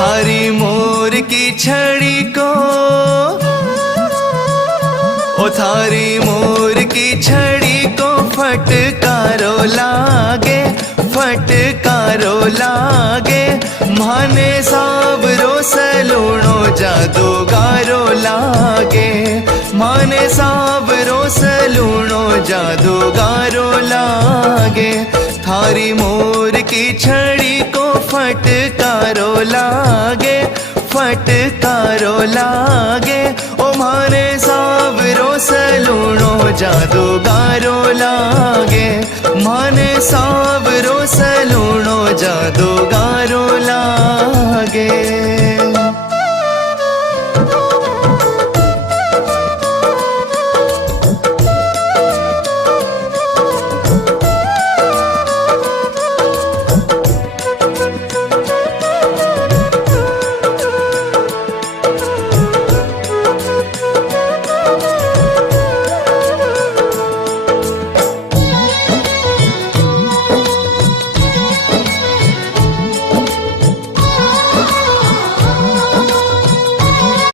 थारी मोर की छड़ी को, ओ थारी मोर की छड़ी को फटकारो लागे, फटकारो लागे। माने सावरो सलूणो जादूगारो लागे, माने सावरो सलूणो जादूगारो लागे। थारी मोर की छड़ी को फटकारो लागे, फटकारो लागे। ओ माने सावरो सलूणो जादूगारो लागे, माने सावरो सलूणो जादूगारो लागे।